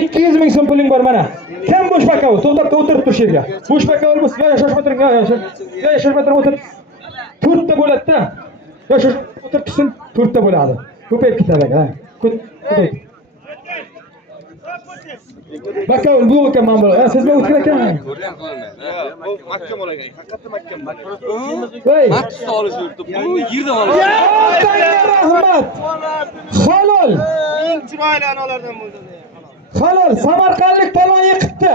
200 ming so'm puling bor mana. Kim bo'sh bakovul? To'xtab o'tirib tur yerga. Bo'sh bakovul bo'lsa, shoshma turing, shoshma turing o'tirib. 4 ta bo'ladi-da. Shoshma o'tirib tursin, 4 ta bo'ladi. Ko'payib ketadi aka. Ko'payib. Bakovul bu ekan men bo'lar. Siz men o'tkir ekanman. Makka bo'lagan. Haqiqatda makka. Voy. Makka olish yurtdi. Bu yerda olish. Rahmat. Halol. Eng chiroyli anolardan bo'ldi. Halol, Samarqandlik palon yiqitdi.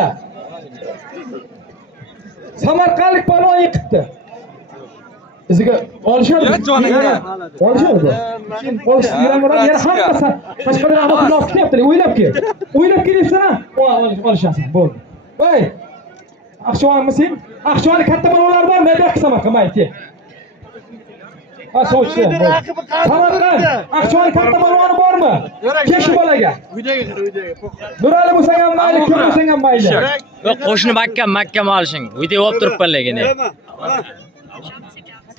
Samarqandlik palon yiqitdi. Bizga olishadi. Joningga. Olishadi. Olishgan bo'ladi. Yana hammasi tashqadan Ahmadullo olib kelyapti. O'ylab kel. O'ylab kelyapsan-a? Olishasan. Bo'ldi. Voy. Aqshonmisan? Aqshoni katta palonlar bormi? Nega Samarqand mayli. Ha, so'chdi. Samarqand, Aqshoni katta paloni bormi? Keshi bolaga. Uydaga qara, uydaga. Nurali bo'lsang ham mayli, kim bo'lsang ham mayli. Yo'q, qo'shni Makka olishing. Uyda olib turibman lekin.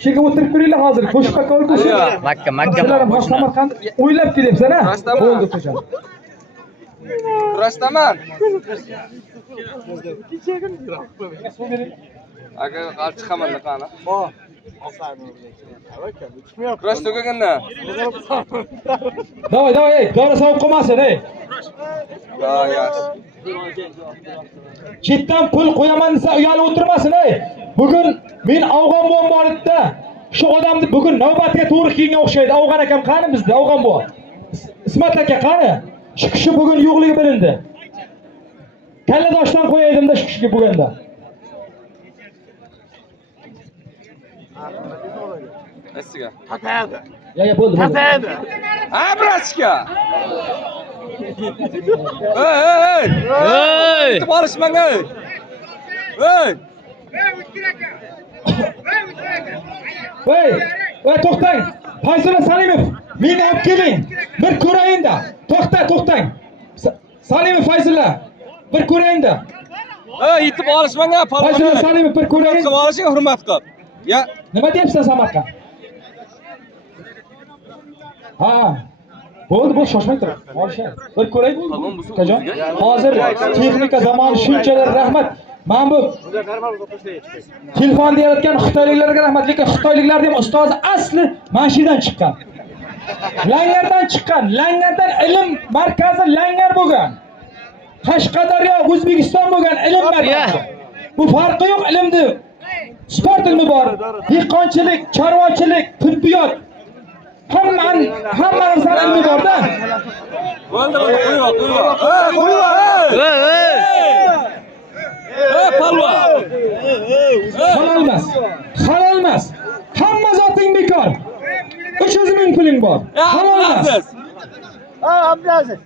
Shunga o'tirib turinglar hozir. Qo'shib bakovul bo'lsin. Makka Samarqand o'ylab kelyapsan-a? Bo'ldi qo'sham. Rastaman. Aka qarshi chiqaman qani? Kurash tugaganda. Davay, dori sovuq qolmasin, ey. Yaxshi. Chetdan pul qo'yaman desa uyalib o'tirmasin, ey. Bugun men Afg'on bo'm bor edi-da. Shu odamni bugun navbatiga to'g'ri kelgan o'xshaydi. Afg'on akam qani bizda? Afg'on bo'm. Ismat aka qani? Shu kishi bugun yo'qligi bilindi. Kalladoshdan qo'yaydimda shu kishiga bo'lganda. Esiga. Tataydi. Ya bo'ldi. Tataydi. Ha, brachka. Ey! Barishmang ey. Ey! Voy, to'xtang. Fayzulla Salimov, meni olib keling. Bir ko'rayin-da. To'xtang. Salimov Fayzulla, bir ko'rayin-da. Ey, yetib olishmang ey, Fayzulla Salimov, bir ko'rayin. Qilib olishiga hurmat qil. Ya, Nima deyapsan Samarqand? Ha. Bo'ldi, bu shoshmay tur. Olishadi. Bir ko'ray. Kajon. Hozir texnika zamoni shunchalar rahmat. Men bu telefon deyotgan xitoyliklarga rahmat, lekin xitoyliklar ham ustozi asli mashidan chiqqan. Langardan chiqqan. Langardan ilm markazi Langar bo'lgan. Qashqadaryo, O'zbekiston bo'lgan ilm markazi. Bu farqi yo'q ilmni. Sport ilmi bor. Dehqonchilik, chorvachilik, tibbiyot. Hamma narsa ilmi bor-da. bo'ldi, qo'yva. Palva. Halol emas. Hamma zoting bekor. 300 ming puling bor. Halol emas. Abdulaziz.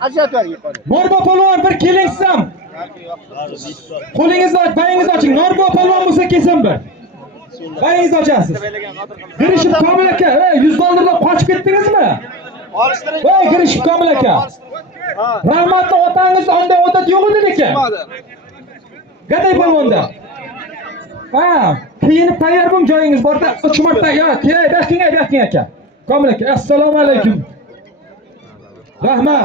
Ajrat ver yuqori. Norbo polvon bir kelingsam. Qo'lingizni bayingizni oching. Norbo polvon bo'lsa kelsin bir. Bayingizni ochasiz. Girishib Komil aka, $100 qochib ketdingizmi? Olishtiring. Girishib Komil aka. Rahmatli otangiz onday odat yo'q edi lekin. Gaday polvonda. Ha, kiyinib tayyor bo'ling, joyingiz borda. 3 marta kerak, baqing aka. Komil aka, assalomu alaykum. Rahmat.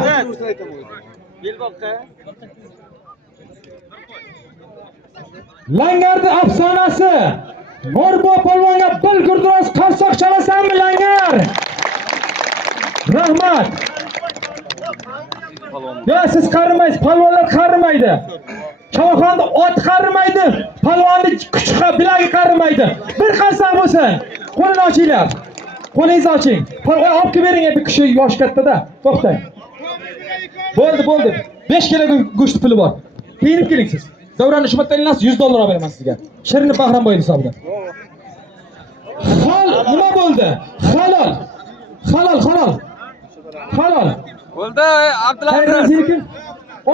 Langardi afsonasi. Norbo polvonga bil gurduros qarsoq chalasanmi Langar? Rahmat. Ya siz qarimaysiz, polvonlar qarimaydi. Chavaxonda ot qarimaydi, polvonni kuchi bilagi qarimaydi. Bir qarsak bo'lsin. Qo'lini ochinglar. Qo'lingizni oching. Polvon olib kelib bering, bir kishi yosh kattada. To'xtang. Bo'ldi. 5 kilo go'sht puli bor. Kiyinib keling siz. Davron Ishmatalinas $100 beraman sizga. Shirin Bahramboy hisobidan. Nima bo'ldi? Halol. Bo'ldi, Abdulaziz.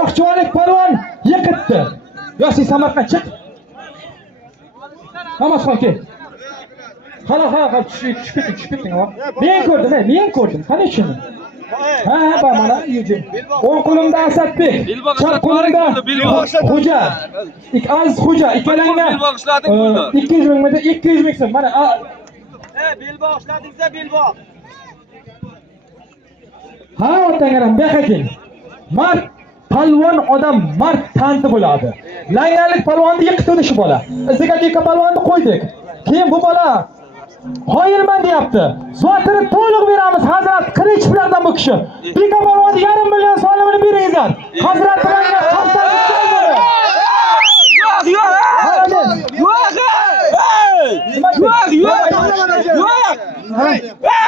Oqcho'lik polvon yiqitdi. Yo'q, Samarqand chiq. Hammasi kel. Ha, tushib ketding. Men ko'rdim. Qani uchun? Ha, mana yujin. O'ng qo'limda Asadbek, chap qo'limda Xo'ja. Aziz Xo'ja, ikkalanglar. 200 ming, 200 ming so'm. Mana Bel bog'ishladingizda bel bog'. Ha, o'rtangaram, bu yoqqa kel. Palvon odam mard tanti bo'ladi. Langarlik palvonni yiqitdi shu bola. Iziga deka palvonni qo'ydik. Keyin bu bola qoyilman deyapti. Zotini to'liq beramiz hazrat qilichlardan bu kishi. Deka palvonni 1,5 million so'mini beringizlar. Hazrat bilan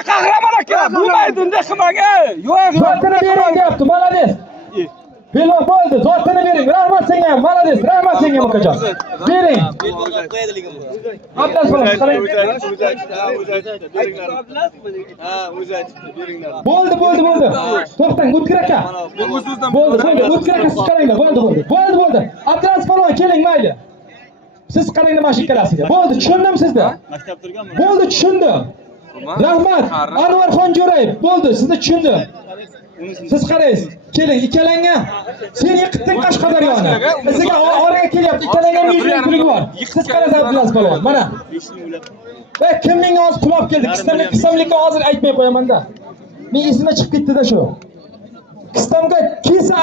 Qahramon aka, bo'lmaydi unday qilmaga. Yo'q. Zotini bering deyapti, malades. Belov bo'ldi, zotini bering. Rahmat senga, malades. Rahmat senga mukajon. Bering. Ablas bola, qarang. Bo'ldi. To'xtang, O'tkir aka. Bo'ldi. O'tkir aka siz qaranglar. Bo'ldi. Abdulaziz polvon keling, mayli. Siz qaranglar mana shu ikkalasiga. Bo'ldi, tushundim sizni. Bo'ldi, tushundim. Rahmat, Anvarxon Jo'rayev. Bo'ldi, sizni tushundim. Siz qaraysiz. Keling, ikkalangga. Sen yiqitding Qashqadaryoni. Bizga oraga kelyapti. Ikkalangga 100 ming puling bor. Siz qaraysiz Abdulaziz polvon. Mana. Kimning hozir pul olib keldi? Qistamlikka hozir aytmay qo'yaman-da. Men esimdan chiqib ketdi-da shu. Qistamga kelsa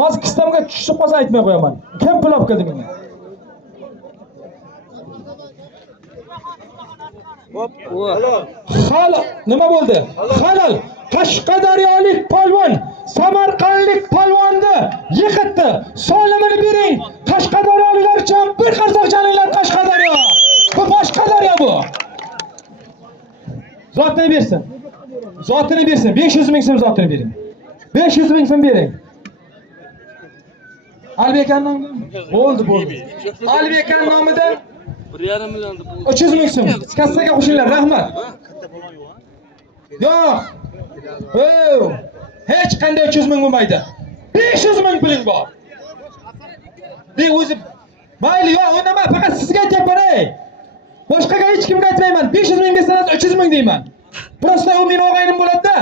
hozir qistamga tushib qolsa aytmay qo'yaman. Kim pul olib keldi menga? Halol. Nima bo'ldi? Halol. Qashqadaryolik polvon, Samarqandlik polvonni yiqitdi. Solimini bering. Qashqadaryoliklar uchun bir qarsoq janinglar Qashqadaryo. Bu boshqadaryo bu. Zotini bersin. 500 ming so'm zotini bering. 500 ming so'm bering. Albekan nomidan. Bo'ldi. Albekan nomidan 1,5 million. 300 ming so'm. Kassaga qo'shinglar, rahmat. Yo'q. Hech qanday 300 ming bo'lmaydi. 500 ming puling bor. Men o'zi mayli yo'q, o'ynama, faqat sizga aytyapman ey. Boshqaga hech kimga aytmayman. 500 ming bersangiz 300 ming deyman. Prosta u mening o'g'aynim bo'ladi-da.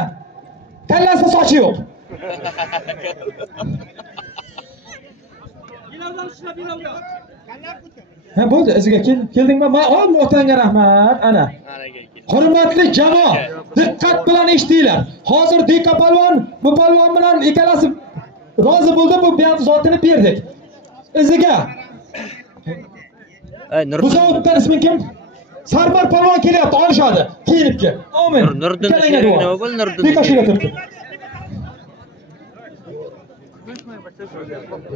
Kallasi sochi yo'q. Ha bo'ldi, iziga keldingmi? Men otangga rahmat. Ana. Hurmatli jamoa, diqqat bilan eshitinglar. Hozir Deka polvon, bu polvon bilan ikkalasi rozi bo'ldi, bu zotini berdik. Iziga. Bu zavoddan ismi kim? Sarvar polvon kelyapti, olishadi. Kiyinib kel. Amin. Nurdin nima bo'ldi? Nurdin. Deka shuga turibdi.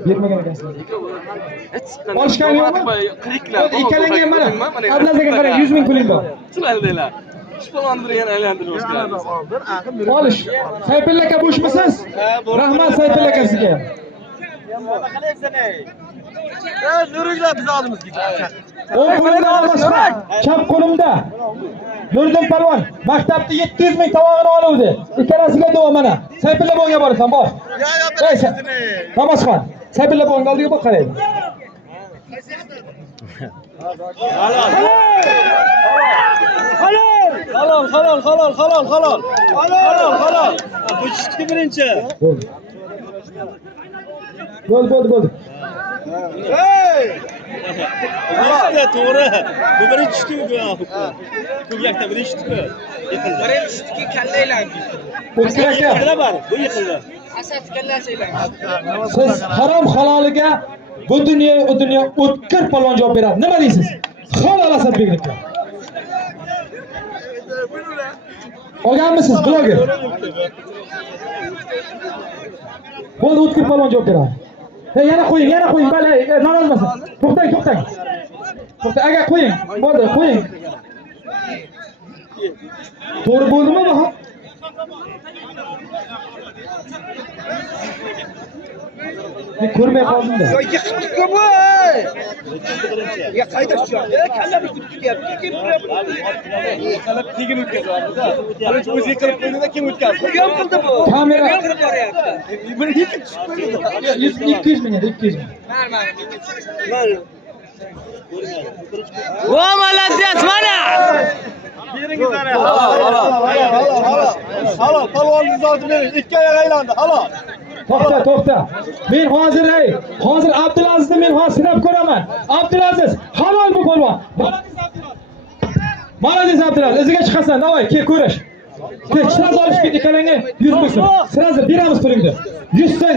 Bermagan ekansiz. Olishgan yo'qmi? Ikkalangga mana. Ablazaga qarang, 100 ming puling bor. Chilaydilar. Shpalondir yana aylantirib o'shgan. Olish. Sayfulla aka bo'shmisiz? Rahmat Sayfulla aka sizga. Nuringlar biz oldimizga. O'ng qo'limda olmasma. Chap qo'limda. Nurdin polvon maktabda 700 ming tovog'ini oluvdi. Ikkalasiga duo mana. Sayfulla bo'nga borasan, bor. Ramazxon. Sayfulla bo'nga oldiga bor qaraydi. Halol. Bu chiqdi birinchi. Bo'ldi. İşte to'g'ri. Bu birinchi chiqdi bu. Ko'kyakda birinchi chiqdi. Yiqildi. Birinchi chiqdi kallaylangi. O'tkir aka. Bu yiqildi. Asad kallasi aylanadi. Siz harom haloliga bu dunyo, o dunyo O'tkir polvon javob beradi. Nima deysiz? Halol Asadbekniki. Olganmisiz bloger? Bo'ldi, O'tkir polvon javob beradi. Yana qo'ying, bala, norozimasin. To'xtang. To'xtang, aga qo'ying. Bo'ldi, qo'ying. To'g'ri bo'ldimi bu? Men ko'rmay qoldim-da. Yiqitdi bu. Ya qayda tushyapti? Kallani kutyapti. Kim buryapti? Qalab tegin o'tkazardi-da. Birinchi o'zi yiqilib qo'ydida kim o'tkazdi? Kim qildi bu? Kamera. Yiqilib boryapti. Bir yiqib tushib qo'ydi. 200 ming edi, 200 ming. Mana. Va молодец, mana. Beringiz ana. Halol. Polvonni zoti bering. Ikki oyoq aylandi. Halol. To'xta. Men hozir Abdulazizni men hozir sinab ko'raman. Abdulaziz, halol bu polvon. Malades Abdulaziz, iziga chiqasan, davay, kel ko'rish. Kel, chiraz olishga ikkalangga 100 ming so'm. Sirazi beramiz pulingni. 100 so'm.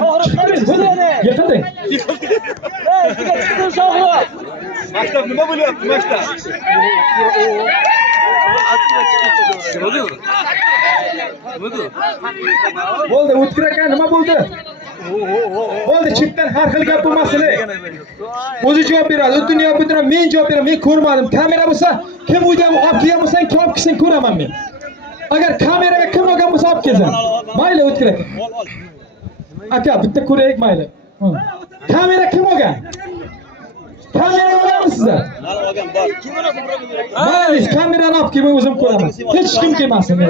Yiqilding. Sizga chiqsin Shohrux. Maktab nima bo'lyapti, maktab? Bo'ldi, o'tkir aka, nima bo'ldi? Bo'ldi, chetdan har xil gap bo'lmasin. O'zi javob beradi. Dunyo butun men javob beraman. Men ko'rmadim. Kamera bo'lsa, kim uyda olib kelgan bo'lsang, kim olib kelsin ko'raman men. Agar kameraga kim olgan bo'lsa olib kelsin. Mayli, o'tkir aka. Aka, bitta ko'raylik mayli. Kamera kim olgan? Kamera olganmisizlar? Olgan bor. Kim Mayli, kamerani olib kelmay o'zim ko'raman. Hech kim kelmasin men.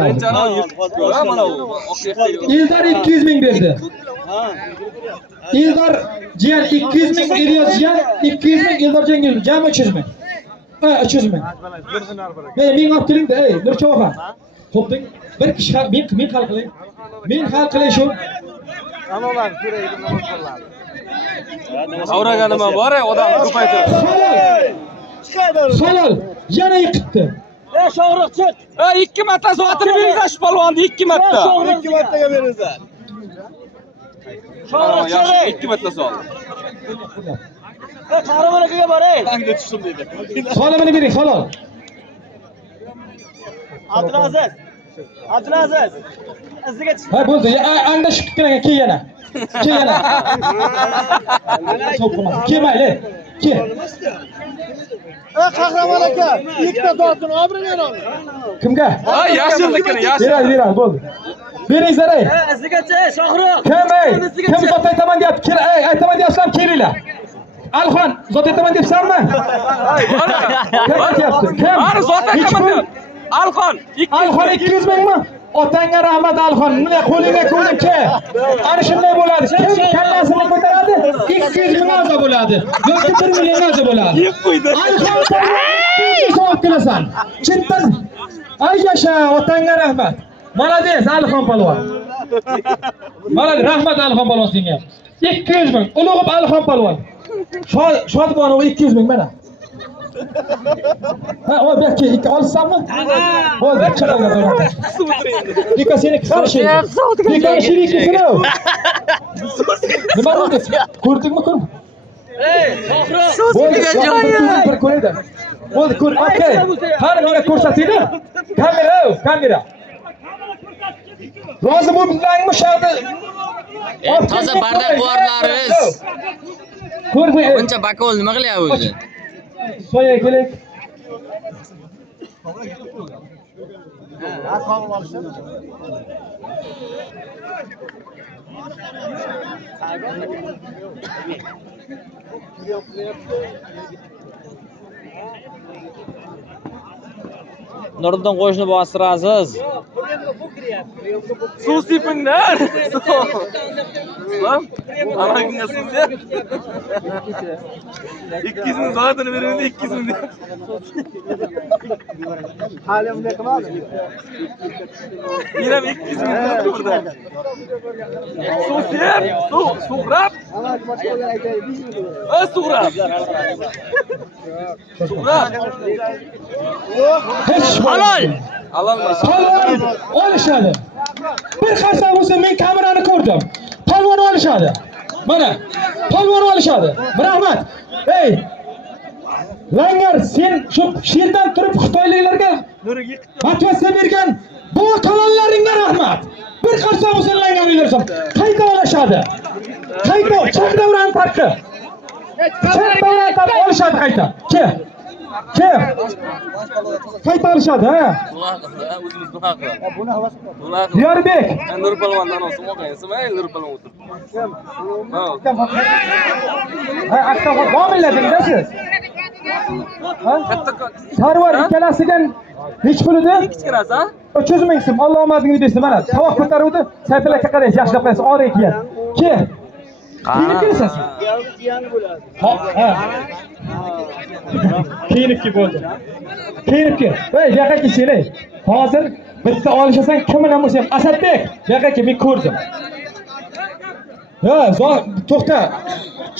Ildar 200 ming berdi. Ildar jiyan 200 ming, Ilyos jiyan 200 ming, Ildar jiyan jami 300 ming. 300 ming. Men olib keling-da, ey, Nurcho'xan. Xo'pding, bir kishi men hal qiling. Men hal qilay shu. Anolar so'raydi, namoz qiladi. So'raganima bor, odam ko'paytirib. Halol, yana yiqitdi. Shohrux chiq. 2 marta soatini beringlar shu polvonni 2 marta. Shohrux 2 martaga beringlar. Shohrux chiq. 2 marta sol. Qahramon akaga bor ey. Tangda tushdim dedi. Solimini bering, halol. Abdulaziz. Abdulaziz. Iziga chiq. Ha, bo'ldi. Anda shu kichkinaga kel yana. Kel yana. Kelmayli. Kel. Qahramon aka, ikkita soatini obringlar. Kimga? Ha, yashillikni, Beradi, beradi, bo'ldi. Beringizlar ey. Iziga chiq, Shohrux. Kim ey? Kim zot aytaman deyapti? Kel, ey, aytaman deyapsan, kelinglar. Alxon, zot aytaman deyapsanmi? Kim aytyapti? Kim? Mana zot aytaman deyapti. Alxon, Alxon 200 mingmi? Otangga rahmat Alxon. Mana qo'lingga ko'rdim ke. Ana shunday bo'ladi. Kim kallasini ko'taradi? 200 ming azo bo'ladi. Yoki 1 million azo bo'ladi. yeb qo'ydi. Alxon hisob qilasan. Chetdan ay yasha, otangga rahmat. Malades Alxon polvon. Malades, rahmat Alxon polvon senga. 200 ming. Ulug'ib Alxon polvon. Shodmonov 200 ming mana. Ha, o belki ikki olsammi? Bo'ldi, chiqaveradi. Dika seni qarshi. Dika shirikisini. Nima bo'ldi? Ko'rdingmi, ko'rdingmi? Ey, Shohrux. Bir ko'raydi. Bo'ldi, ko'r. Okay. Qani menga ko'rsataydi? Kamera. Rozi bo'lmangmi sharda? Toza bardak qo'rlarimiz. Ko'rding. Buncha bakol nima qilyapti o'zi? Soya keling. Nuriddin qo'shni bostirasiz. Suv sepinglar. Lan, amakinga suv sep. 200 ming soatini beradi, 200 ming. Hali bunday qiladi. Yine 200 ming burada. Suv sep, suvrab. Suvrab. Halol. Polvon olishadi. Bir qarsam bo'lsa men kamerani ko'rdim. Polvon olishadi. Mana polvon olishadi. Rahmat. Ey! Langar sen shu sherdan turib Xitoyliklarga motivatsiya bergan bu kanallarga rahmat. Bir qarsam bo'lsa langar o'ylarsan. Qayta olishadi. Qayta chaqdavran farqi. Chaqdavran farqi olishadi qayta. Ke. Qayta olishadi, ha? O'zimiz bunaqa. Buni havas qiladi. Diyorbek. Nur polvondan olsin, o'qing. Ismoil Nur polvon o'tir. Ha, aqta bo'lmayladingda siz. Ha? Sarvar ikkalasidan nech pulida? Kichkinasi, ha? 300 ming so'm. Alloh omadingni bersin. Mana tovoq ko'taruvdi. Sayfilakka qaraysiz, yaxshilab qo'yasiz. Oring kiya. Ke. Kiyinib kelasiz. Yangi bo'ladi. Ha. Kiyinib bo'ldi. Kiyinib kel. Voy, yoqqa kelsang. Hozir bitta olishasan, kimini bo'lsa ham Asadbek. Yoqqa kel, men ko'rdim. Ha, to'xta.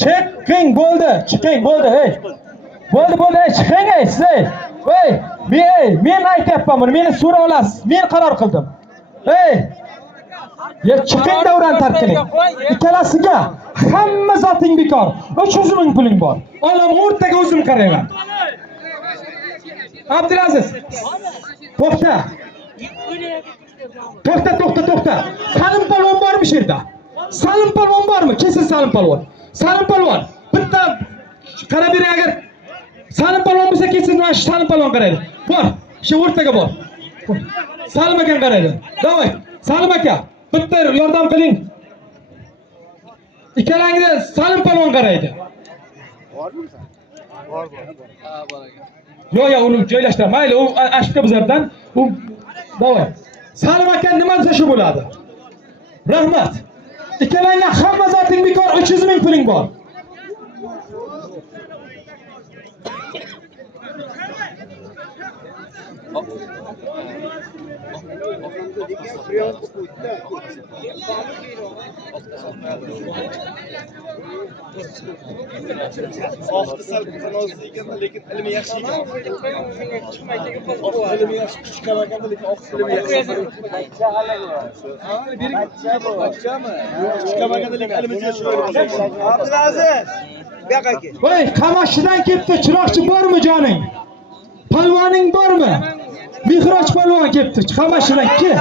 Chiqing bo'ldi. Hey. Bo'ldi, chiqing ey, siz. Voy, men aytyapman buni. Meni so'ra olasiz. Men qaror qildim. Hey. Ya chiqing davran tarkining. Ikkalasiga hamma zoting bekor. 300 ming puling bor. Olam o'rtaga o'zim qarayman. Abdulaziz. To'xta. To'xta. Salim polvon bormi shu yerda? Salim polvon bormi? Kesin Salim polvon. Salim polvon. Bitta qarab bering agar Salim polvon bo'lsa kesin mana shu Salim polvon qaraydi. Bor. Shu o'rtaga bor. Salim aka qaraydi. Davay. Salim aka, bitta yordam qiling. Ikkalangda Salim polvon qaraydi. Bormi sen? Bor. Ha, bor ekan. Yo, uni joylashtir. Mayli, u ashqa bizlardan. U davay. Salim aka nima desa shu bo'ladi. Rahmat. Ikkalangga hamma zoting bekor 300 ming puling bor. Oxti sal qanosiz ekan, lekin ilmi yaxshi ekan. Ilmi yaxshi chiqar ekan, lekin oxti ilmi yaxshi. Bachchami? Chiqar ekan, lekin ilmi yaxshi. Abdulaziz, bu yoqqa kel. Voy, Qamashidan ketdi. Chiroqchi bormi joning? Palvoning bormi? Mihroj polvon ketdi. Qamashidan kel.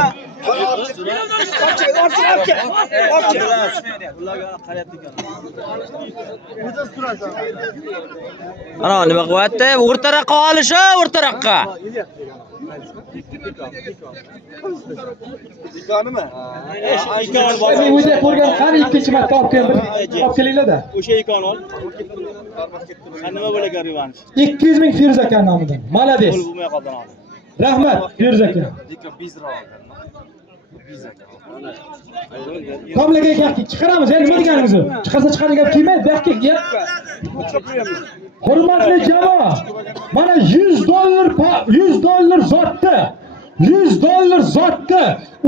Ana nima qilyapti? O'rtaroqqa olish, o'rtaroqqa. Ikonimi? Sen o'zi ko'rgan qani ikkinchi marta olib keldim. Olib kelinglar-da. O'sha ikon ol. Sen nima bo'lagan revansh? 200 ming Firuz aka nomidan. Malades. Bo'lmay qoldi. Rahmat, Firuz aka. Tomlaga gap chiqaramiz. Endi nima deganingiz? Chiqarsa chiqargan gap kelmaydi. Bu yoqqa gap. Hurmatli jamoa, mana $100 zotda, $100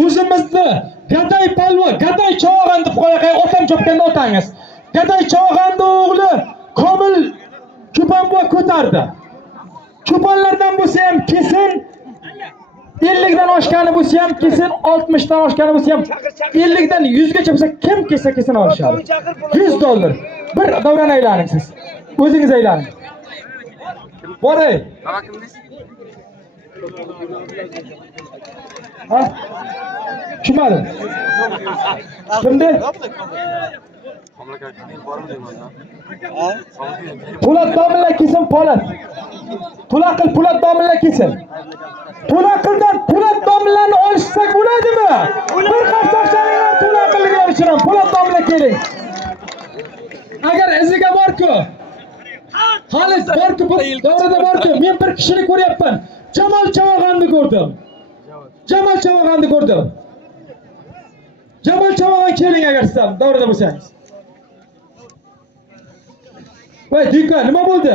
o'zimizni Gaday polvon, Gaday Chavag'an deb qo'yaqay, otam chopganda otangiz. Gaday Chavag'anning o'g'li Komil Cho'ponboy ko'tardi. Cho'ponlardan bo'lsa ham kesin 50 dan oshgani bo'lsa ham kesin, 60 dan oshgani bo'lsa ham 50 dan 100 gacha bo'lsa kim kesin olishadi. $100. Bir davrani aylaning siz. O'zingiz aylaning. Boray. Ha? Tushunmadim. Kimdi? Po'lat domilla kelsin, Po'lat. To'laqil Po'lat domilla kelsin. To'laqildan Po'lat domillarni olishsak bo'ladimi? Bir qassoqchaliklar To'laqilga olishram. Po'lat domilla keling. Agar iziga bor-ku, Xalis bor-ku, davrada bor-ku, men bir kishini ko'ryapman. Jamol Chavag'anni ko'rdim. Jamol Chavag'an keling agar siz davrada bo'lsangiz. Voy, Dika, nima bo'ldi?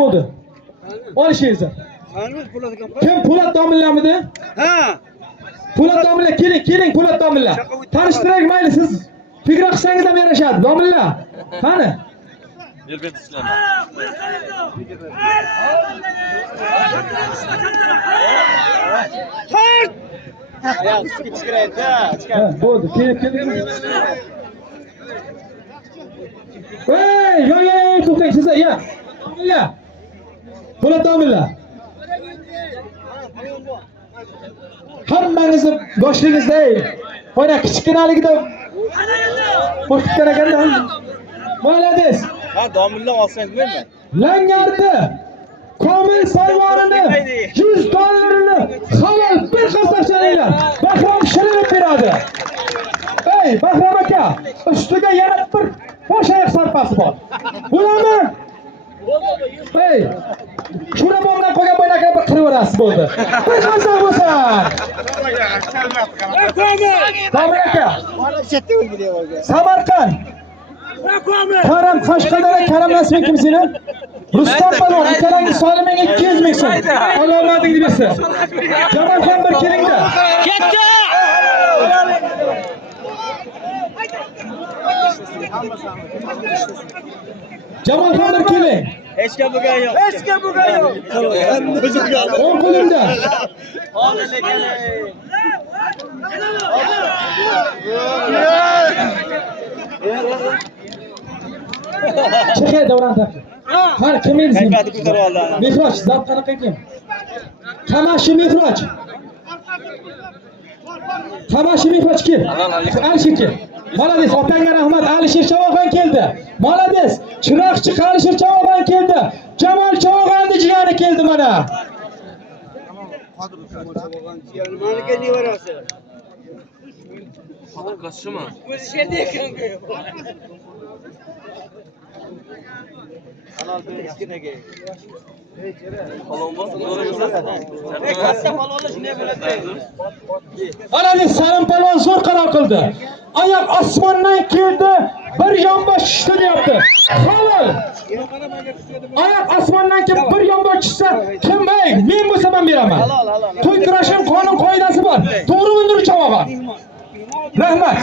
Bo'ldi. Olishingiz. Kim Po'lat domillamidi? Ha. Po'lat domilla keling Po'lat domilla. Tanishtiraylik mayli siz. Fikra qilsangiz ham yarashadi. Domilla. Qani? Belbet ishlama. Ayol ustiga chiqaraydi-da, chiqaradi. Bo'ldi, keling. Hey, yo, to'xtang siz, ya. Domilla. Po'lat domilla. Hammangizni yoshligingizda, qo'yna kichkinaligida qo'rqitgan ekanda. Malades. Ha, domilla olsangiz nima? Langardi. Komil polvonini $100 halol bir qassoqchaliklar. Bahrom shirinib beradi. Ey, Bahrom aka, ustiga yana bir bosh oyoq sarpasi bor. Bo'ladimi? Ey, shuna bilan qo'ygan bo'ynaga bir qirib o'rasiz bo'ldi. Bir qancha bo'lsa. Komil aka. Samarqand. Karam Qashqadaryo, Karam Nasmin kim seni? Rustam polvon, ikkalangiz soliming 200 ming so'm. Alomading debsiz. Jamolxon bir kelingda. Ketdi! Jamolxon bir keling. Hech gap bo'lgan yo'q. 10 qo'limda. Çıkıyor davran takı. Har kimin zim? Mihroç, zat qanaqa ekan? Qamashi Mihroç. Qamashi Mihroç kim? Alishir kim? Malades, otangga rahmat. Alishir Chavoqon keldi. Malades. Chiroqchi Alishir Chavoqon keldi. Jamol Chavog'onni jigari keldi mana. Malades Salim palvon zo'r qaror qildi. Oyoq osmondan keldi. Bir yonbosh tushdi yaptı. Halol. Oyoq osmondan kelib bir yonbosh tushsa, kim ey? Men bo'lsam ham beraman. To'y kurashim qonun qoidasi bor. To'g'rimi Nur Chavog'on? Rahmat.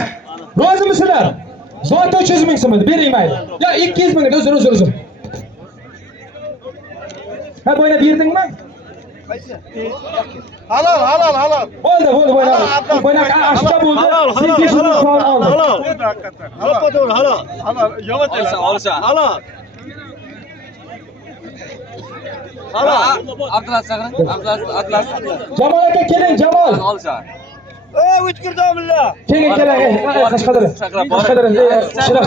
Rozimisizlar? Zot 300 ming so'm bering mayli. Ya 200 ming o'zir. Ha bo'yna berdingmi? Halal. Bo'ldi, bo'yna. Bo'yna ashta bo'ldi. Sen 500 ming so'm olding. Halal. Yavaş Olsa. Halal. Abdulaziz chaqir. Abdulaziz. Jamol aka keling, Jamol. Olsa. O'tkir domilla. Keling. Qashqadaryo. Shiroq.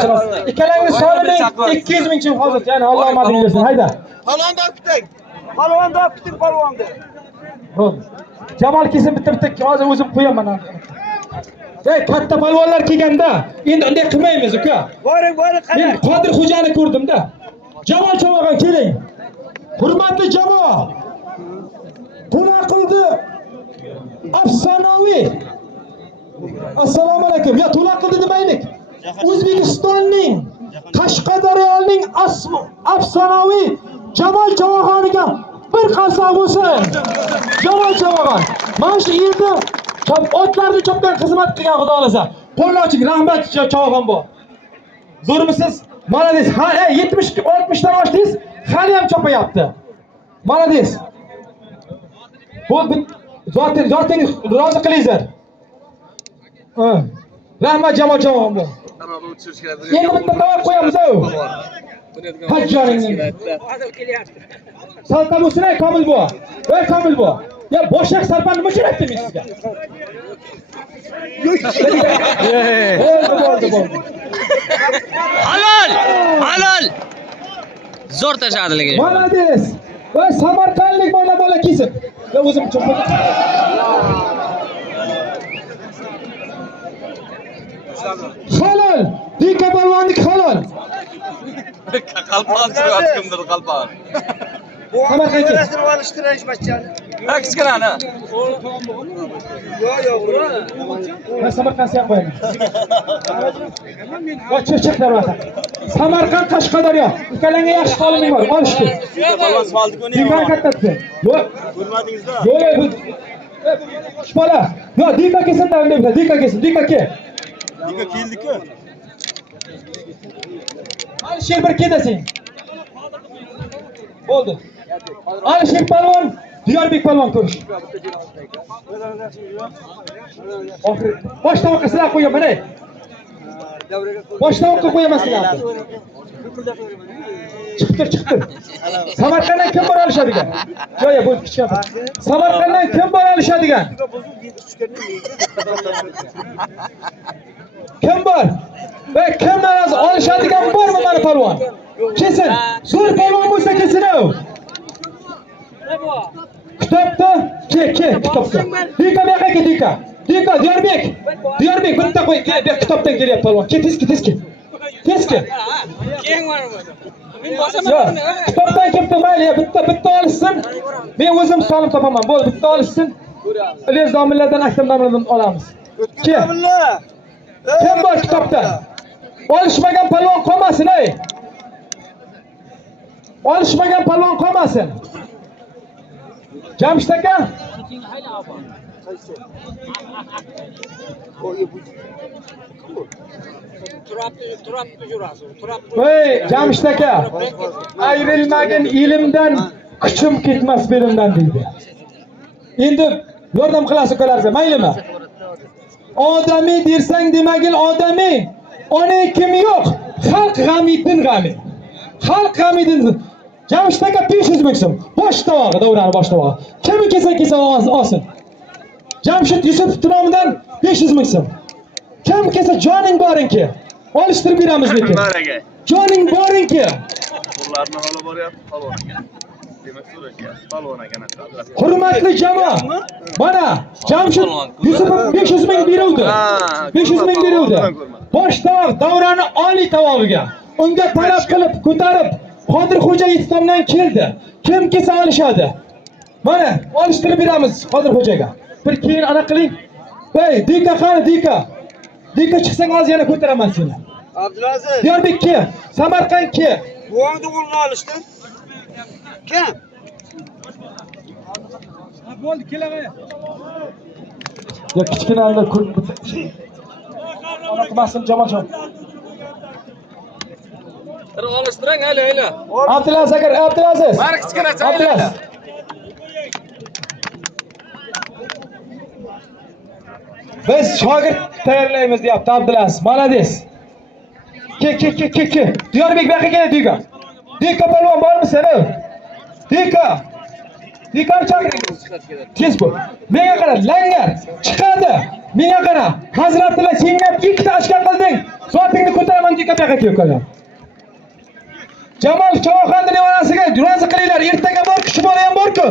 Ikkalangiz so'raling 200 ming so'm hozir. Ya'ni Alloh madin bersin. Hayda. Palvonda kuting palvonda. Bo'ldi. Jamol kelsin bitta hozir o'zim qo'yaman. Ey katta palvonlar kelganda endi unday qilmaymiz uka. Boring qani. Men Qodir xo'jani ko'rdim-da. Jamol Chavog'on keling. Hurmatli jamoa. Buna qildi. Afsonaviy. Assalomu alaykum. Ya to'la qildi demaylik. O'zbekistonning Qashqadaryoning afsonaviy Jamol Chavog'oniga bir qarsak bo'lsin. Jamol Chavog'on. Mana shu yerda otlarni chopgan xizmat qilgan xudo xolasa. Qo'llovching rahmat Chavog'on bu. Zo'rmisiz? Malades. Ha, 70-60 dan oshdingiz, hali ham chopayapti. Malades. Bu zotingiz rozi qilingizlar. Rahmat Jamol Chavog'on bu. Endi bitta tavab qo'yamiz-ku. Hajjoringni. Salta bo'lsin, Komil bu. Ey Komil bu. Ya boshaq sarpanni o'chirayapti men sizga. Bo'ldi. Halol. Zo'r tashadi lekin. Malades. Va Samarqandlik bola kelsin. Ya o'zim cho'qib. Halol. Dika balvonlik halol. Qalpon surat kimdir qalpon. Samarqandga. Kichkinani. Ben Samarqand siyoq qo'yaman. Va cho'chaklar vaqt. Samarqand Qashqadaryo. Ikkalanga yaxshi qo'liming bor. Olishdi. Dika kattasi. Yo'q. Ko'rmadingizda? Yo'q, bu. Shpola. Yo'q, Dika kelsin-da, unda. Dika kelsin. Dika ke. Dika keldi-ku. Alishir bir kedasin. Bo'ldi. Alishir palvon, Diyorbek palvon ko'rish. Oxir. Bosh tovoqqa sizlar qo'yaman, ey. Bosh tovoqqa qo'yaman sizlar. Chiqdir. Samarqanddan kim bor olishadigan? Yo'q, bu kichkina. Samarqanddan kim bor olishadigan? Kim bor? Ve kim naraz olishadigan bormi mana palvon? Kelsin. Zo'r palvon bo'lsa kelsin-ku. Kitobda, kitobda. Dika buyoqqa ket, Dika, Diyorbek bitta qo'y, kitobdan kelyapti palvon. Tezki. Keng bormi? Men bosaman. Yo'q, kitobdan kelibdi, mayli, bitta olishsin. Men o'zim solim topaman. Bo'ldi, bitta olishsin. Ilyos domillardan, Aktam domillardan olamiz. Kim bor kitobda? Olishmagan palvon qolmasin, ey. Olishmagan palvon qolmasin. Jamshid aka. Ey, Jamshid aka. Ayrilmagan ilmdan kuchim ketmas belimdan deydi. Endi Yordam qilasiz ukalarga, maylimi? Odamiy dersang demagil odamiy. Ona kim yo'q? Xalq g'amidin g'ami. Xalq g'amidin. Jamshid aka 500 ming so'm. Bosh tovog'i, davrani bosh tovog'i. Kimi kelsa olsin. Jamshid Yusupov nomidan 500 ming so'm. Kim kelsa joning boringki. Olishtirib beramiz lekin. Joning boringki. Pullarni olib boryapti palvon aka. Demak so'rashyapti palvon aka naqadar. Hurmatli jamoa. Mana Jamshid Yusupov 500 ming beruvdi. 500 ming beruvdi. Bosh tovog' davrani oliy tovog'iga. Unga talab qilib ko'tarib Qodir Xo'jayev tomonidan keldi. Kim kelsa olishadi. Mana olishtirib beramiz Qodir Xo'jaga. Bir keyin ana qiling. Hey, Dika qani Dika. Dika chiqsang hozir yana ko'taraman seni. Abdulaziz, Diyorbekka, Samarqandga. buvangni o'g'lini olishdi. Kim? Bo'ldi, kelaver. Ya kichkinani ko'rib ona qilmasin jamoajon. Olishtirang, ayla. Abdulaziz aka, Abdulaziz. Mari kichkinasi ayla. Abdulaziz. Biz shogird tayyorlaymiz deyapti Abdulaziz. Malades. Ke. Diyorbek bu yoqqa keladi Dika. Dika polvon bormi seni? Dika. Dikani chaqiring. Tez bo'l. Menga qara, langar chiqadi. Menga qara. Hazratlar senga ikkita askar qilding. Zotingni ko'taraman Dika bu yoqqa kelib. Jamol Chavoxonning nevarasiga rozi qilinglar. Ertaga bor kishi bola ham bor-ku.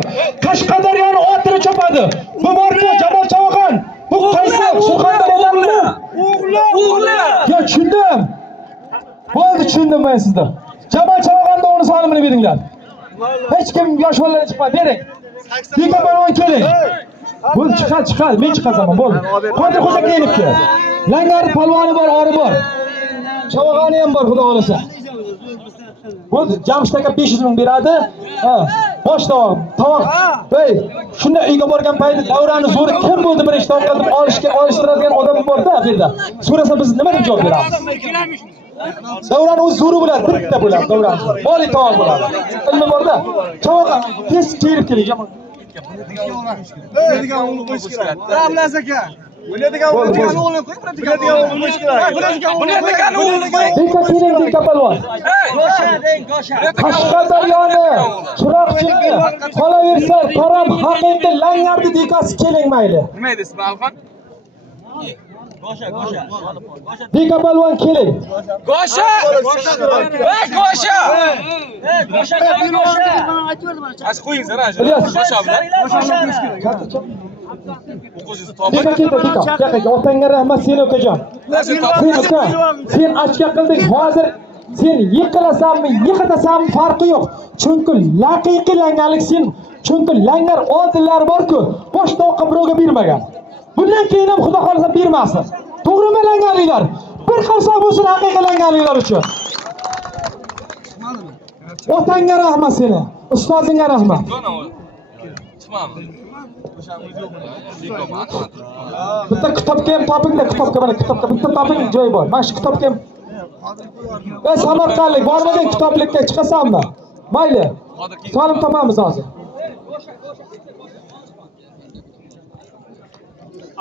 Qashqadaryoni otini chopadi. Bu bor-ku Jamol Chavoxon. Bu qaysi Surxondaryodan o'g'li. Yo, tushundim. Bo'ldi, tushundim men sizdan. Jamol Chavoxonning o'g'li sonimini beringlar. Hech kim yosh bolalar chiqmadi, bering. Dika polvon keling. Bo'ldi, chiqadi, men chiqazaman, bo'ldi. Qodir Xo'ja kelibdi. Langar polvoni bor, ori bor. Chavoxoni ham bor, xudo xolasa. Bo'ldi, Jamshid aka 500 ming beradi. Ha, bosh tovoq. Hey, shunda uyga borgan payti davrani zo'ri kim bo'ldi birinchi tovoq qilib olishtiradigan odam bor-da bu yerda. So'rasa biz nima deb javob beramiz? Davran o'z zo'ri bo'ladi, bitta bo'ladi davran. Boli tovoq bo'ladi. Ilmi bor-da. Chavoq tez kelib keling, jamoa. O'ynaydigan o'g'li qo'yish kerak. Abdulaziz aka. O'ynaydigan o'g'lini qo'yib, o'ynaydigan o'g'lini qo'yish kerak. O'ynaydigan o'g'lini qo'yib. Dika keling, Dika polvon. Qashqadaryoni, Chiroqchini, qolaversa, Karam haqiqiy langarni Dikasi keling mayli. Nima deysiz, Balxon? Dika polvon keling. Gosha! Gosha! Az qo'ying, ana. Gosha bilan. Dika, Dika, otangga rahmat seni ukajon. Sen ochga qilding, hozir sen yiqilasanmi, yiqitasanmi farqi yo'q. Chunki haqiqiy langarlik sen, chunki langar odillar bor-ku, bosh tovoqqa birovga bermagan. Bundan keyin ham xudo xolasa bermasin. To'g'rimi langarliklar? Bir qarsak bo'lsin haqiqiy langarliklar uchun. Otangga rahmat seni, ustozingga rahmat. Bitta kitobga ham topinglar, kitobga mana kitobga bitta toping joy bor. Mana shu kitobga ham Samarqandlik bormagan kitoblikka chiqasanmi? Mayli. Solim topamiz hozir.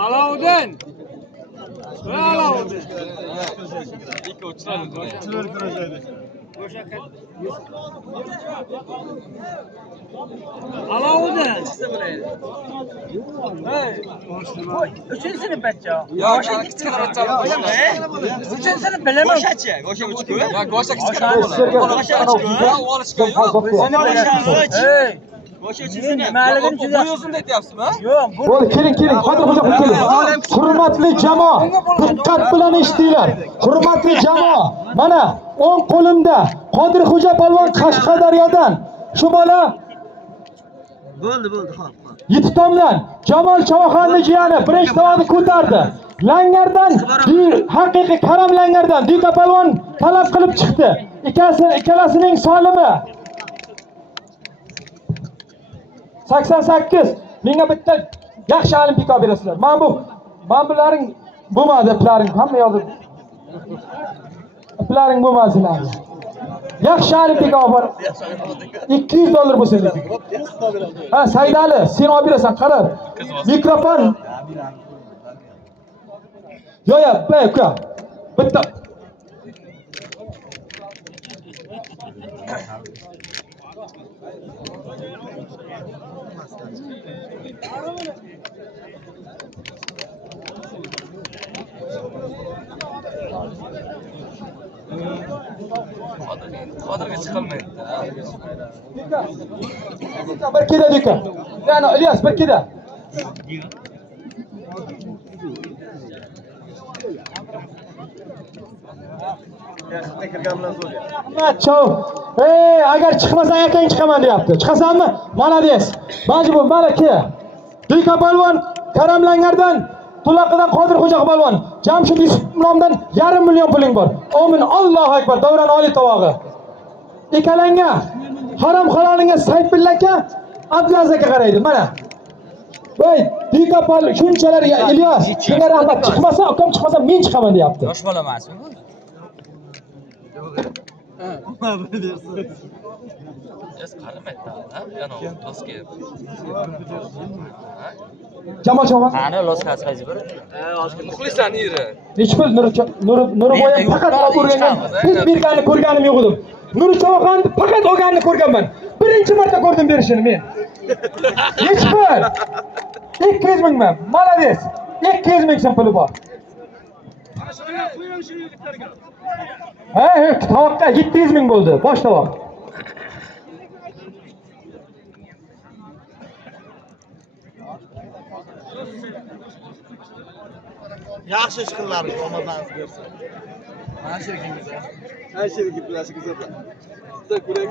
Alovdin. Alovdin. Üçüncü sınıf bacca. Gosha kichkina bachcha. Üçüncü sınıf bilemem. Goshachi. Gosha uch-ku. Ya Gosha kichkina bo'ladi. Hey. Gosha üçüncü sınıf. Mahallenin içinde. Bu yo'sinda aytyapsizmi? Yo'q. Bo'ldi, keling. Qodir Xo'ja keling. Hurmatli jamoa, diqqat bilan eshitinglar. Hurmatli jamoa, mana o'ng qo'limda Qodir Xo'ja polvon Qashqadaryodan. Shu bola Bo'ldi, xo'p. Yetimdan Jamol Chavoxonning jiyani birinchi tovoqni ko'tardi. Langardan, haqiqiy Karam langardan Dika polvon talab qilib chiqdi. Ikkalasining solimi 88. Menga bitta yaxshi olimpika berasizlar. Men bularning bo'lmadi, plaring hamma yozib. Plaring bo'lmasizlar. Yaxshi Alibek opa. $200 bo'lsin dedik. Ha, Saidali, sen olib berasan, qarab. Mikrofon. Yo'q, uka. Bitta. Qodirga chiqolmaydi. Bir keda deka. Yana İlyas bir keda. Chao. Agar chiqmasang akang chiqaman deyapti. Chiqasanmi? Malades. Majbur, mana ke. Deka balvon Karamlangardan, Tulaqidan Qodirxo'ja balvon. Jamshid Yusuf nomidan 500 million puling bor. Amin. Allohu akbar. Davron oliy tovog'i. Ikkalanga harom halolingga Saidbilla aka, Abdulaziz aka qaraydi. Mana. Voy, deka pal shunchalar İlyas, senga rahmat. Chiqmasa, akam chiqmasa men chiqaman deyapti. Yosh bola emasmi bu? Yes, qaramaydi ha? Yana do'stga. Jamol Choma. Qani loskasi qaysi biri? Muxlislar yeri. Hech bir Nuriboyev faqat o'rgangan, hech berganini ko'rganim yo'q edim. Nur Chavaxonni faqat olganini ko'rganman. Birinchi marta ko'rdim berishini men. Hech bir 200 ming man. Malades. 200 ming so'm puli bor. Ha, tovoqqa 700 ming bo'ldi, bosh tovoq. Yaxshi ish qilardi, omadingiz bersin. Her şeyi gibileşik zaten. Size kurek.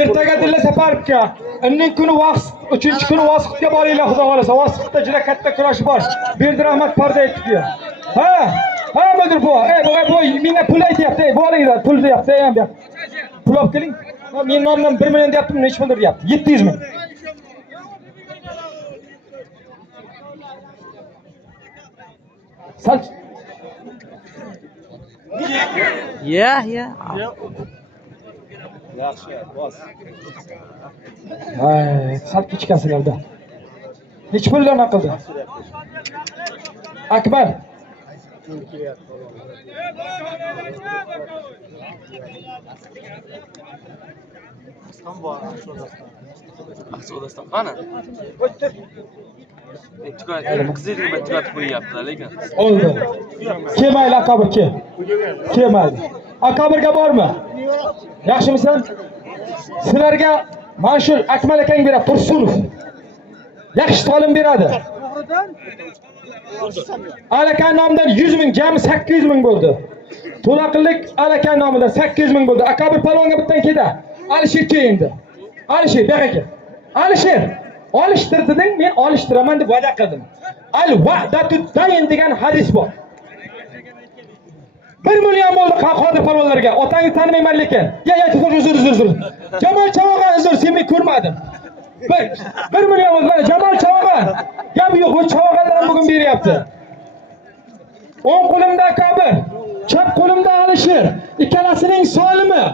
Ertaga Dilla Safarovga, inning kuni vaqt, 3-kuni Vosqitga boringlar, xudo xolasa. Vosqitda juda katta kurash bor. Berdirahmat Pardayevga. Ha, mudir bu. Bu menga pul aytyapti. Bu olinglar, pul deyapti, ham bu. Pul olib keling. Men nomdan 1 million deyaptim, hech pul deyapti. 700 ming. Sal. Ya. Yaxshi, bos. Sal kechikasizlarda. Hech pullarni qildi. Akbar. Asodasdan qani? Qizilga tugatib qo'yyaptilar lekin. Oldi. Kelmaydi Akabir, kelmaydi. Akabirga bormi? Yaxshimisan? Sizlarga mana shu Akmal akang beradi, Tursunov. Yaxshi ta'lim beradi. Alakan nomidan 100 ming, jami 800 ming bo'ldi. To'laqillik Alakan nomidan 800 ming bo'ldi. Akabir palvonga bittan keda. Alisher endi. Alisher, bu yoqqa. Alisher, olishtirding, men olishtiraman deb va'da qildim. Al-va'datu dayn degan hadis bor. 1 million bo'ldi Qodir palvonlarga. Otangni tanimayman lekin. Uzr. Jamol Chavag'an uzr, sen men ko'rmadim. 1 million bo'ldi. Mana Jamol Chavag'an. Gap yo'q, bu Chavag'anlar bugun beryapti. O'ng qo'limda Akabir, chap qo'limda Alisher. Ikkalasining solimi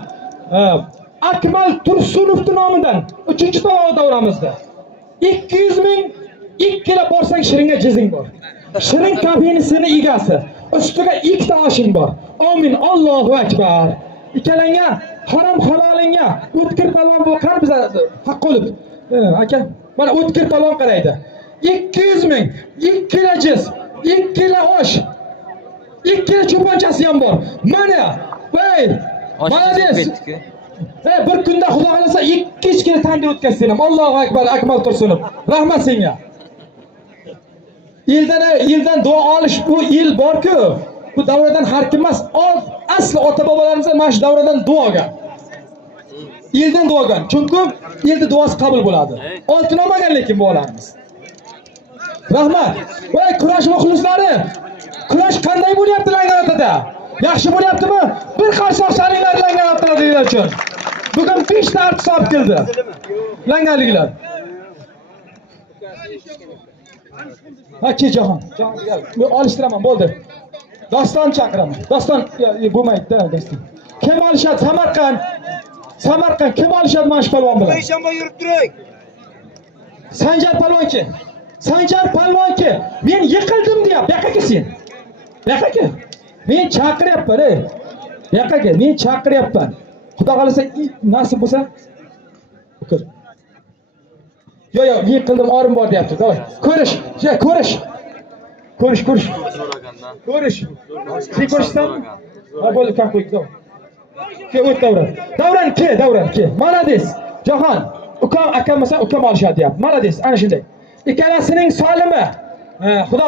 Akmal Tursunovning nomidan 3-tovog'i davramizda. 200 ming, ikkala borsang shiringa jizing bor. Shirin kabinasini egasi. Ustiga 2 ta oshing bor. Amin. Allohu akbar. Ikkalanga harom halolingga o'tkir palvon bu qar biza haq qolib. Aka, mana o'tkir palvon qaraydi. 200 ming, 2 kilo jiz, 2 kilo osh, 2 kilo cho'ponchasi ham bor. Mana, voy, malades. Bir kunda xudo xolasa 2 kilo tandir o'tkazsam, Allohu akbar, Akmal Tursunov. Rahmat senga. Yildan duo olish bu yil bor-ku. Bu davradan har kim emas, asli ota bobolarimiz mana shu davradan duo olgan. Yildan duo olgan. Chunki yilda duosi qabul bo'ladi. Oltin olmagan lekin bolalarimiz. Rahmat. Voy kurash muxlislari. Kurash qanday bo'lyapti Langarotada? Yaxshi bo'lyaptimi? Bir qarsoq salinglar Langarotaliklar uchun. Bugun 5 ta artist olib keldi. Langaliklar. Ha, Jahon. Men olishtiraman, bo'ldi. Doston chaqiraman. Doston bo'lmaydi-da, doston. Kim olishadi Samarqand? Samarqand kim olishadi mana shu palvon bilan? Payshanba yurib turing. Sanjar palvonchi. Sanjar palvonchi. Men yiqildim deyapti. Yoqqa kelsin. Yoqqa kel. Men chaqiryapman, ey. Yoqqa kel. Men chaqiryapman. Xudo xolasa nasib bo'lsa. O'kir. Yo, yiqildim, orim bor deyapti. Davay. Ko'rish. Ko'rish. Ko'rish. Sen ko'rishsanmi? Ha, bo'ldi, kam qo'y. Ke o't Davron. Davron ke. Malades. Jahon. Ukam akam bo'lsa ukam olishadi deyapti. Malades. Ana shunday. Ikkalasining solimi. Xudo